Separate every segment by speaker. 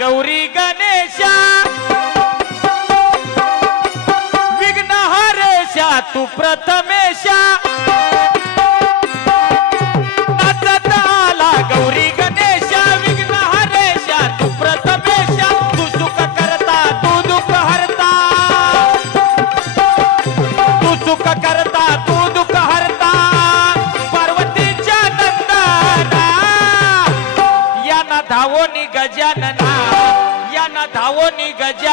Speaker 1: ಗೌರಿಗ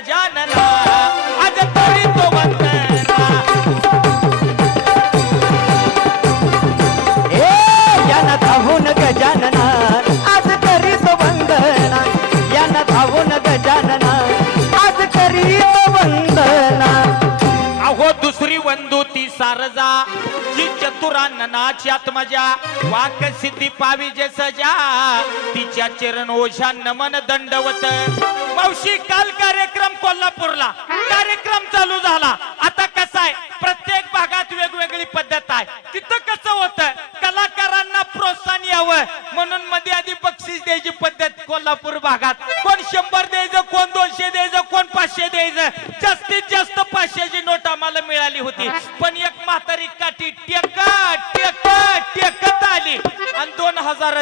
Speaker 1: जा जी चतुरांनाची आत्मजा वाक सिद्धी पावी जे सजा. तिच्या चरण ओझा नमन दंडवत. मावशी काल कार्यक्रम कोल्हापूरला. कार्यक्रम चालू झाला. आता कसा आहे? प्रत्येक भागात वेगवेगळी पद्धत आहे. तिथं कसं होतं? कलाकारांना प्रोत्साहन यावं. म्हणून मध्ये आधी बक्षीस द्यायची पद्धत कोल्हापूर भागात. कोण शंभर द्यायचं कोण दोनशे द्यायचं कोण पाचशे द्यायचं? जास्तीत जास्त पाचशेची नोट आम्हाला मिळाली होती. पण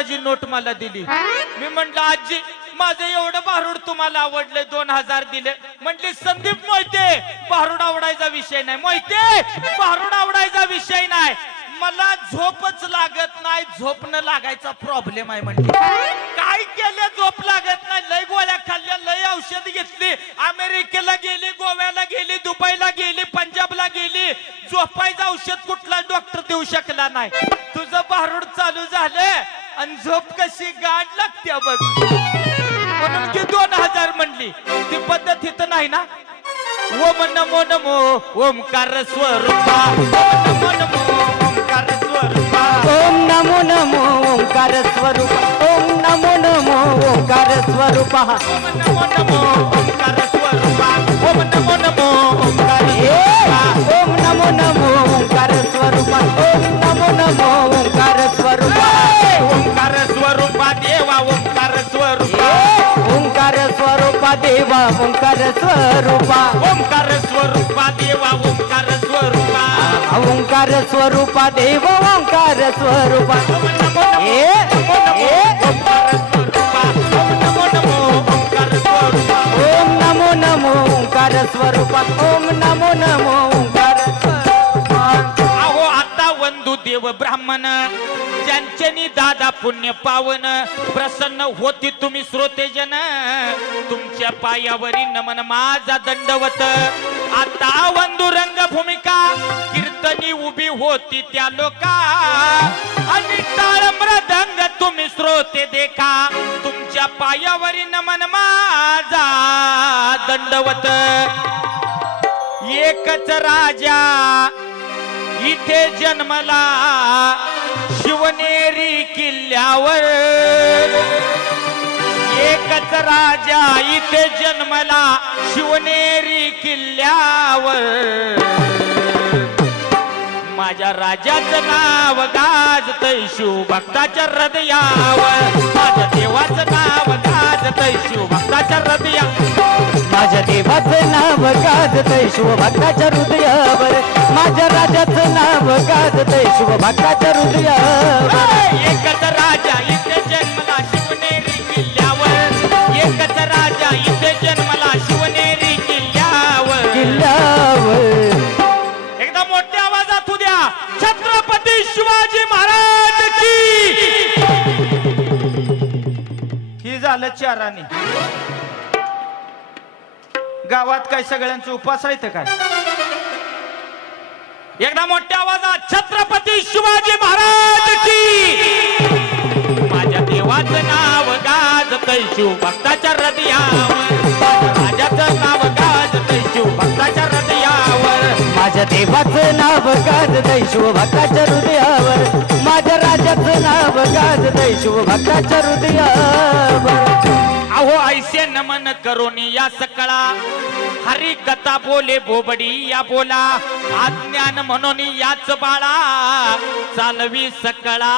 Speaker 1: हजाराची नोट मला दिली. मी म्हंटल आजी माझं एवढं भारूड तुम्हाला आवडले दोन हजार दिले. म्हटली संदीप मोहिते भारूड आवडायचा विषय नाही. मोहिते भारूड आवडायचा विषय नाही. मला झोपच लागत नाही झोप न लागायचा प्रॉब्लेम आहे म्हणजे काय केलं झोप लागत नाही? लय गोळ्या खाल्ल्या लय औषध घेतली. अमेरिकेला गेली गोव्याला गेली दुबईला गेली पंजाबला गेली झोपायचं औषध कुठला डॉक्टर देऊ शकला नाही. तुझं भारूड चालू झालं आणि झोप कशी गाठ लागते बघ. म्हणून की दोन हजार म्हणली ती पद्धत इथं नाही ना? ओम नमो नमो ओमकार स्वरूपा. ओम नमो नमो ओमकार स्वरूपा.
Speaker 2: ओम नमो नमो ओंकार स्वरूप. ओम नमो नमो ओंकार स्वरूप.
Speaker 1: ओम नमो नमो देवा ओंकार स्वरूपा.
Speaker 2: ओंकार स्वरूपा देवा ओंकार स्वरूपा.
Speaker 1: ओंकार स्वरूपा देव ओंकार स्वरूपा. ओम नमो नमो ओंकार स्वरूपा. ओम नमो नमो ओंकार स्वरूपा. अहो आता वंदू देव ब्राह्मण. ज्यांच्यानी दादा पुण्य पावन प्रसन्न होती तुम्ही श्रोतेजन तुमच्या पायावरी नमन माझा दंडवत. आता वंदू रंग भूमिका कीर्तनी उभी होती त्या लोका. आणि टाळ मृदंग तुम्ही श्रोते देखा. तुमच्या पायावरी नमन माझा दंडवत. एकच राजा इथे जन्मला. शिवनेरी किल्ल्यावर. एकच राजा इथे जन्मला शिवनेरी किल्ल्यावर. माझ्या राजाचं नाव गाजतय शिवभक्ताच्या हृदयावर. माझ्या देवाचं नाव गाजतय शिवभक्ताच्या हृदया
Speaker 2: माझ्या देवाचं नाव गाजतय शिवभक्ताच्या हृदयावर. शिवभक्ताच्या हृदयावर
Speaker 1: एकच राजा इथे जन्मला शिवनेरी किल्ल्यावर. एकच राजा इथे जन्मला शिवनेरी किल्ल्यावर.
Speaker 2: किल्ल्यावर.
Speaker 1: एकदा मोठ्या आवाजात उद्या छत्रपती शिवाजी महाराज की. ही झालं चाराने गावात काय सगळ्यांचं उपास आहेत काय? एकदा मोठ्या आवाजात छत्रपती शिवाजी महाराज की! माझ्या देवाच नाव गाजतय शिव भक्ताच्या हृदयावर. माझ्याच नाव गाजतय शिव भक्ताच्या हृदयावर.
Speaker 2: माझ्या देवाचं नाव गाज शिव भक्ताच्या हृदयावर. माझ्या राजाचं नाव गाज शिव भक्ताच्या हृदयावर.
Speaker 1: अहो ऐसे नमन करून या सकळा हरी कथा बोले भोबडी या बोला। आज्ञान म्हणून याच बाळा। चालवी सकळा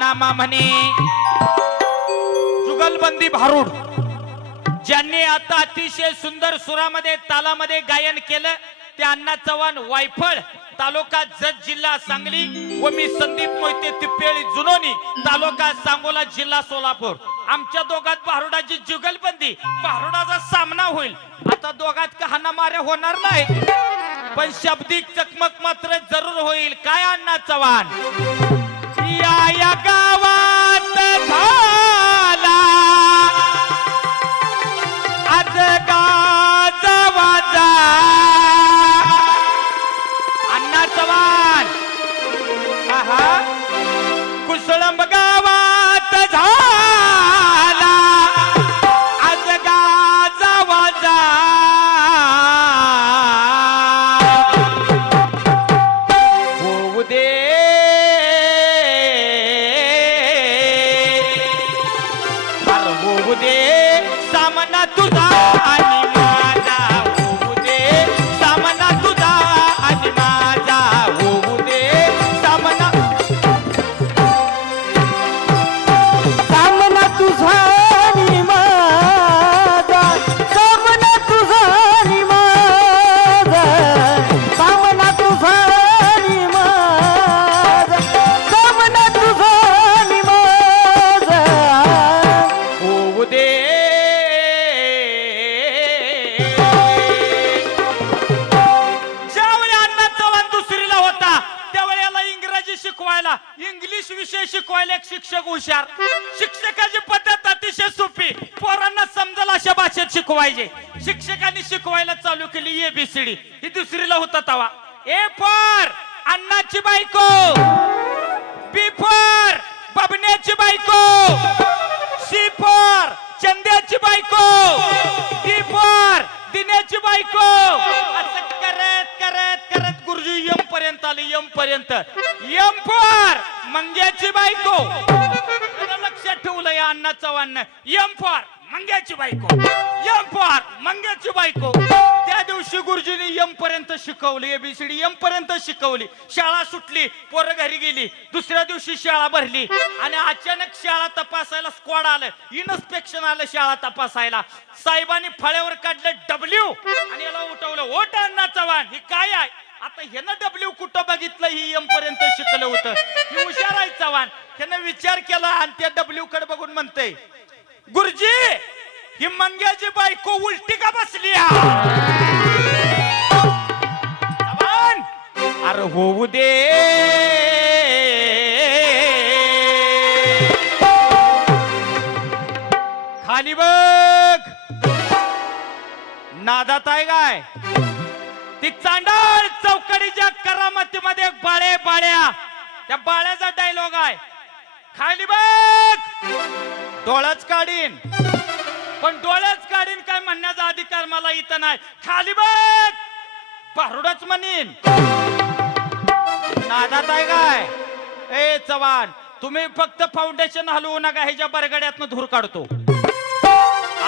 Speaker 1: नामा म्हणे। जुगलबंदी भारूड। ज्यांनी आता अतिशय सुंदर सुरामध्ये तालामध्ये गायन केलं ते अण्णा चव्हाण वायफळ तालुका जत जिल्हा सांगली व मी संदीप मोहिते तिप्पेळी जुनोनी तालुका सांगोला जिल्हा सोलापूर. आमच्या दोघात भारुडाची जुगलबंदी भारुडाचा सामना होईल. आता दोघात कहाणा माऱ्या होणार नाही पण शब्दिक चकमक मात्र जरूर होईल. काय अण्णा चव्हाण? या या गावात झाला. आज गाजवाजा अण्णा चव्हाण. कुसळंब होऊ दे. सामना तुझा आणि इंग्लिश विषय शिकवायला एक शिक्षक हुशार. शिक्षकाची पद्धत अतिशय सोपी. पोरांना समजल अशा भाषेत शिकवायचे. शिक्षकांनी शिकवायला चालू केली एबीसीडी ही दुसरीला होता तवा. ए फॉर अण्णाची बायको. बी फॉर बबण्याची बायको. सी फॉर चंद्याची बायको. डी फॉर दिन्याची बायको. असं करत करत करत गुरुजी यम आले यम पर्यंत. यम फॉर मंग्याची बायको. लक्षात ठेवलं या अण्णा चव्हाण यम फॉर मंग्याची बायको. यम फॉर मंग्याची बायको. त्या दिवशी गुरुजीने यम पर्यंत शिकवली एबीसीडी यम पर्यंत शिकवली. शाळा सुटली पोरं घरी गेली. दुसऱ्या दिवशी शाळा भरली. आणि अचानक शाळा तपासायला स्क्वॉड आलं. इन्स्पेक्शन आलं शाळा तपासायला. साहेबांनी फळ्यावर काढलं डब्ल्यू आणि याला उठवलं. ओट अण्णा चव्हाण ही काय आहे? आता ह्यानं डब्ल्यू कुठं बघितलं? ही एम पर्यंत शिकलं होतं. ही हुशार आहे चव्हाण. ह्यानं विचार केला आणि त्या डब्ल्यू कडे बघून म्हणते गुरुजी ही मंग्याची बायको उलटी का बसली चव्हाण, अरे होऊ दे. खाली बघ. नादात आहे काय? ती चांडा चौकडीच्या करामतीमध्ये बाळे बाळ्या. त्या बाळ्याचा डायलॉग आहे. खाली बघ. डोळाच काढीन. पण डोळ्याच काढीन काय म्हणण्याचा अधिकार मला इथं नाही. खाली बघ. पारुडच म्हणीन. नादात आहे काय? ए चव्हाण तुम्ही फक्त फाउंडेशन हलवू नका ह्याच्या बरगड्यातनं धूर काढतो.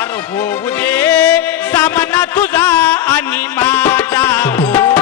Speaker 1: अरे होऊ दे सामना तुझा आणि माझा हो.